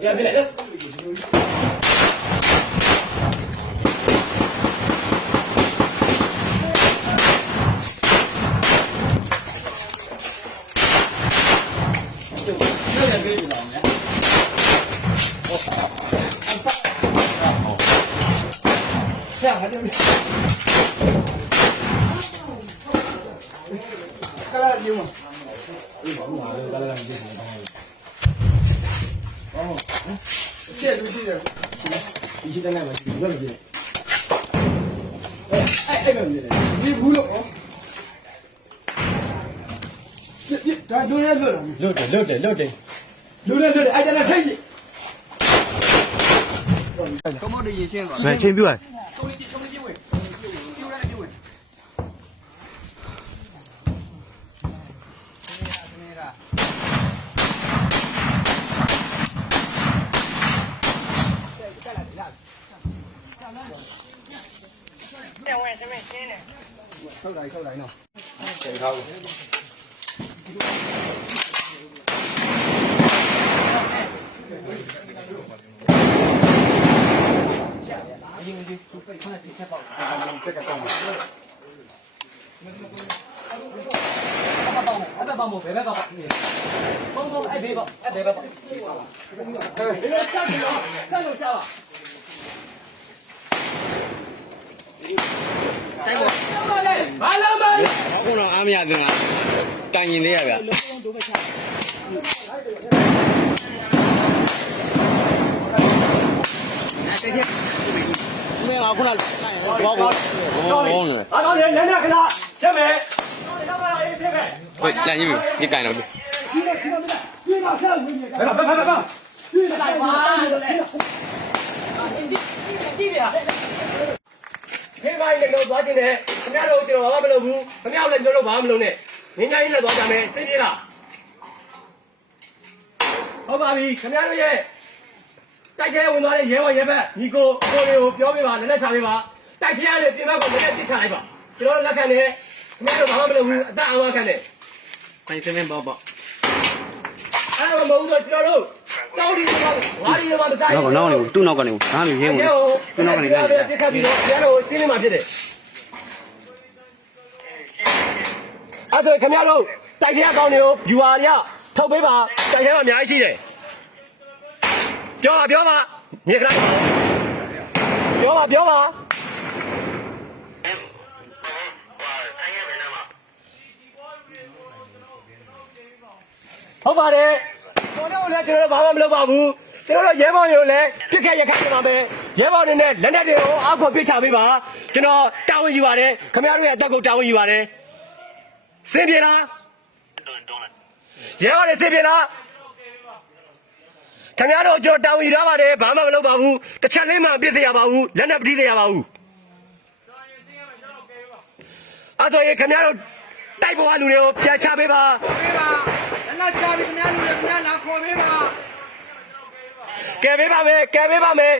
ပြန်ပြလိုက်这东西的，一起在那边，一个东西。哎，个东西，你不了哦。咱中间了。溜的，哎，在那开的。高毛的一线了。来，请表来。เข้าไหนเนาะเก่งเขาခုနအားမရသေးလားတိုင်ရင်လေးရဗျာမင်းကခုနဘောဘောဘောနေအားတော့လည်းလက်နဲ့ခဏချက်မယ်喂来你干了不ခေခိုင်းလည်းတော့သွားခြင်းနဲ့ခင်ဗျားတို့ကျွန်တော်ဘာမှမလုပ်ဘူးခင်ဗျားတို့လည်းကျွန်တော်ဘာမှမလုပ်နဲ့ငင်းကြင်းနဲ့သွားကြမယ်သိပြီလားဟုတ်ပါပြီခင်ဗျားတို့ရဲ့တိုက်ခဲဝင်သွားတဲ့ရဲဘော်ရဲဘက်ညီကိုကိုတွေကိုပြောပြပါလက်လက်ချပေးပါတိုက်ခဲရတယ်ပြင်ဘက်ကိုလက်လက်ပစ်ချလိုက်ပါကျွန်တော်လက်ခံနေခင်ဗျားတို့ဘာမှမလုပ်ဘူးအသက်အဝခံနေ快这边包包အဲ့ဒါမဟုတ်တော့ကျွန်တော်တို့တောက်ဒီမှာဝါရီမှာမဆိုင်ဘူးနောက်ကနေသူ့နောက်ကနေနားမရင်းဘူးသူ့နောက်ကနေလိုက်ပြစ်ခတ်ပြီးတော့ကျွန်တော်ရှင်းနေမှာဖြစ်တယ်အဲ့ဒါခင်ဗျားတို့တိုက်ခဲအကောင့်တွေကိုယူပါရထုတ်ပေးပါတိုက်ခဲမှာအများကြီးရှိတယ်ပြောပါမြေခရိုင်ပြောပါဟုတ်ပါတယ်ကျွန်တော်တို့လည်းကျွန်တော်တို့ဘာမှမလုပ်ပါဘူးကျွန်တော်တို့ရဲဘော်တွေကိုလည်းပြစ်ခတ်ရခိုင်းနေပါမယ်ရဲဘော်တွေနဲ့လက်နက်တွေကိုအောက်ခွန်ပြစ်ချပေးပါကျွန်တော်တာဝန်ယူပါတယ်ခင်ဗျားတို့ရဲ့အသက်ကိုတာဝန်ယူပါတယ်စင်ပြေလားရဲဘော်တွေစင်ပြေလားခင်ဗျားတို့ကျွန်တော်တာဝန်ယူထားပါတယ်ဘာမှမလုပ်ပါဘူးတစ်ချက်လေးမှပြစ်စေရပါဘူးလက်နက်ပတိစေရပါဘူးအဲ့ဆိုရင်ခင်ဗျားတို့တိုက်ပေါ်ကလူတွေကိုပြန်ချပေးပါလက်နက်ချပြီးခင်ဗျားလူတွေခင်ဗျားလာခေါ်ပေးပါကဲပေးပါမယ်